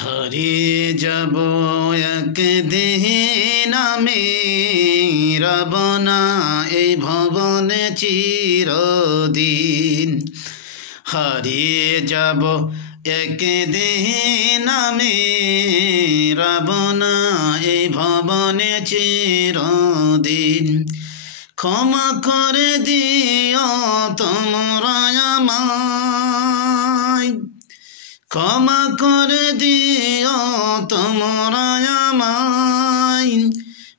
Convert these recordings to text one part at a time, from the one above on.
হারিয়ে যাব একদিন আমি, রব না এই ভবনে চিরদিন। হারিয়ে যাব একদিন আমি, রব না এই ভবনে চিরদিন। ক্ষমা করে দিও তোমরা আমায়, ক্ষমা করে দিও তোমরা আমায়,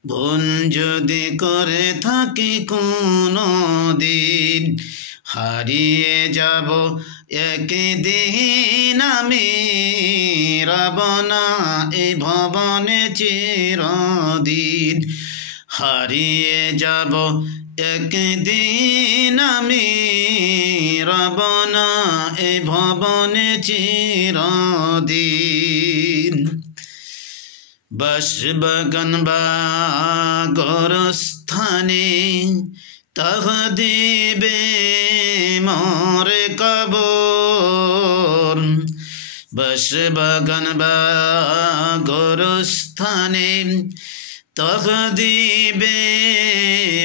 ভুল যদি করে থাকি কোনো দিন। হারিয়ে যাব একদিন আমি, রব না এই ভবনে চিরদিন। হারিয়ে যাব একদিন আমি, রব না এই ভবনে চিরদিন। বাসবাগান বা গোরস্থানে তহ দিবে মোর কবর। বাসবাগান বা গোরস্থানে তহ দিবে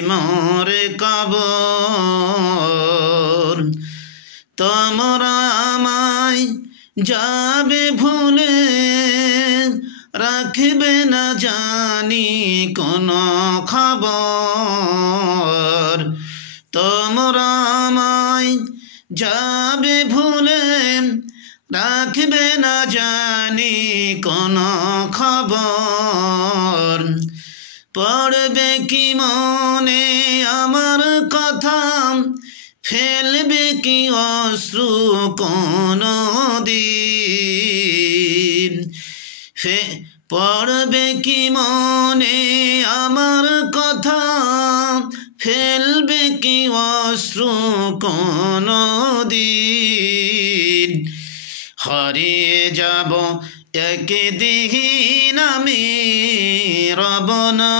মোর কবর। তোমরা আমায় যাবে ভুলে, রাখবে না জানি কোনো খবর। তোমরা আমায় যাবে ভুলে, রাখবে না জানি কোনো খবর। পড়বে কি মনে আমার কথা, ফেলবে কি অশ্রু কোনো দিন। পড়বে কি মনে আমার কথা, ফেলবে কি অশ্রু কোনো দিন। হারিয়ে যাব একদিন আমি, রব না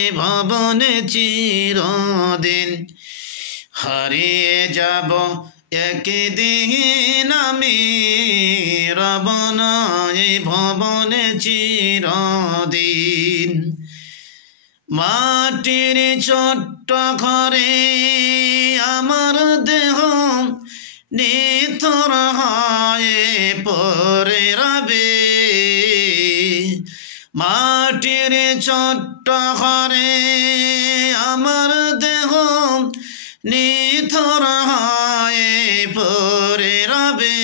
এ ভবনে চিরদিন। হারিয়ে যাব একদিন আমি, রব না এই ভবনে চিরদিন। মাটির ছোট্ট ঘরে আমার দেহ নিথর হয়ে পড়ে রবে। মাটির ছোট্ট ঘরে আমার দেহ নিথর হয়ে পড়ে রবে।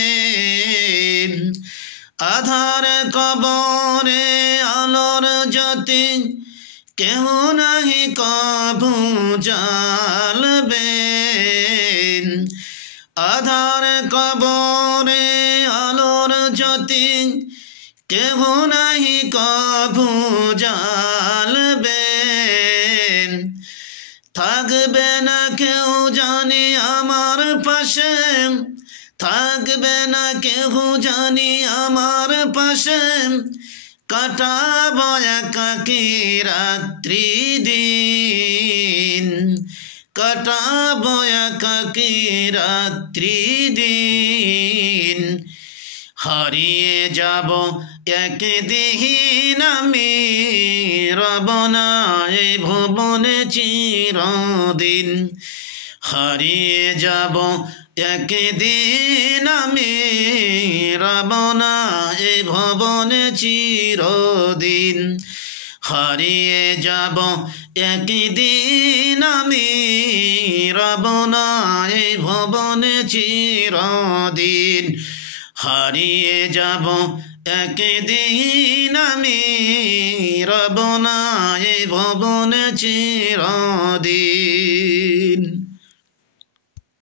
আধার কবরে আলোর জ্যোতি কেহ নাহি কভু জ্বালবে। আধার কবরে আলোর জ্যোতি কেহ নাহি কভু জ্বালবে। থাকবে না কেউ জানি আমার পাশে, থাকবে না কেউ জানি আমার পাশে। কাটাবো একাকী রাত্রি দিন, কাটাবো একাকী রাত্রি দিন। হারিয়ে যাব একদিন আমি, রব না এই ভুবনে চিরদিন। হারিয়ে যাব একদিন আমি, রব না এই ভুবনে চিরদিন। হারিয়ে যাব একদিন আমি, রব না এই ভুবনে চিরদিন। হারিয়ে যাব একদিন আমি, রব না এই ভুবনে চিরদিন।